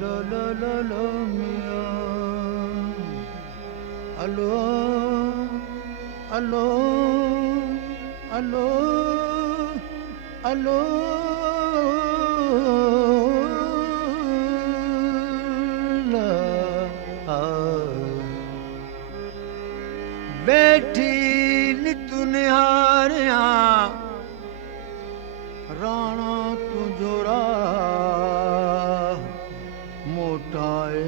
lo mio. Allo, allo, allo, allo. बैठी नितु निहारिया राणा तुझोरा मोटाए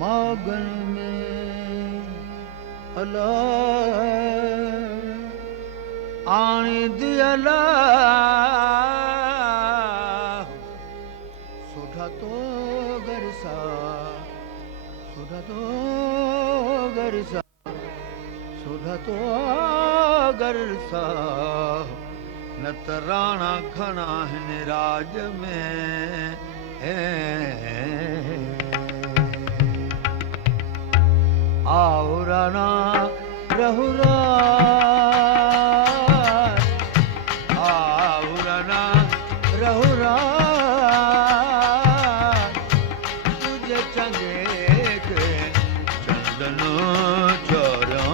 मागन में अला आने दियला सोढ़ा तो गरसा सोढ़ा तो गरसा सोढ़ा तो गरसा नत राणा घना हिन राज में आओ राणा रहुरा आओ राणा रहुरा तुझे चंगे के चंदन चोरा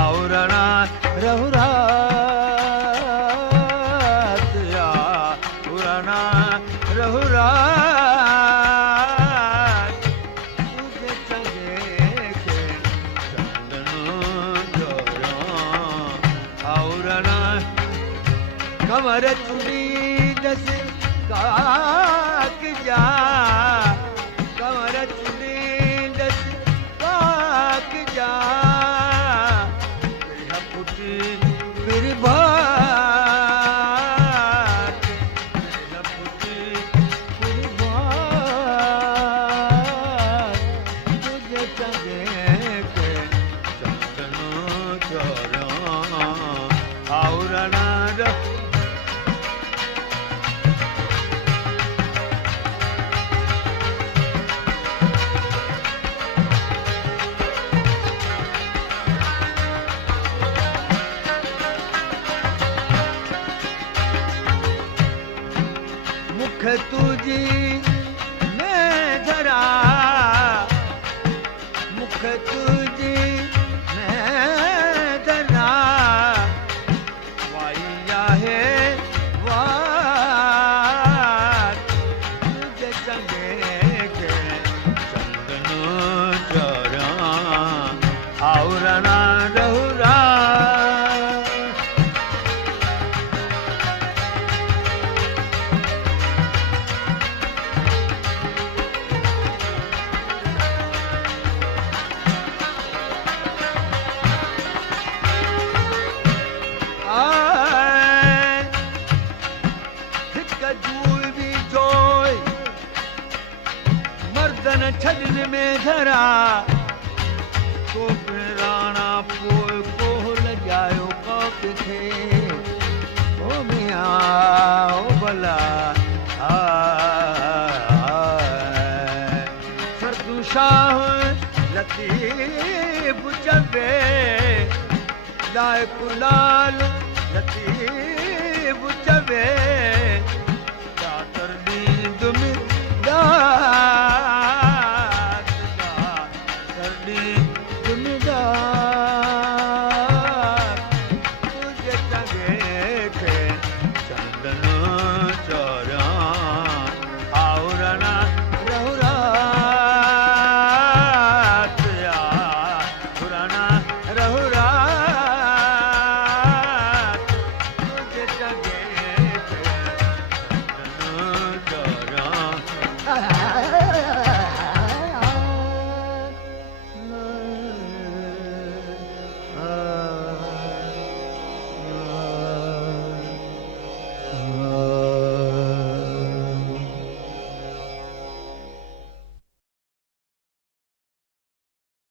आओ राणा रहुरा रहुरा तुझे चंगे के चंदन चोरा और ना कमर चुनी दस काक जा कमर चुनी दस काक जा पुटी फिर मुख तुझी मैं धरा मुख तुझी मैं धरा वाइया है वार तुझे चंगे के चंदन चोरा और ना रहुरा छजन में धरा तो राणा पोइ को लॻायो कौक खे ओ मिया ओ भला सरदू शाह लतीफ़ चवे लाइक़ लाल लतीफ़ चवे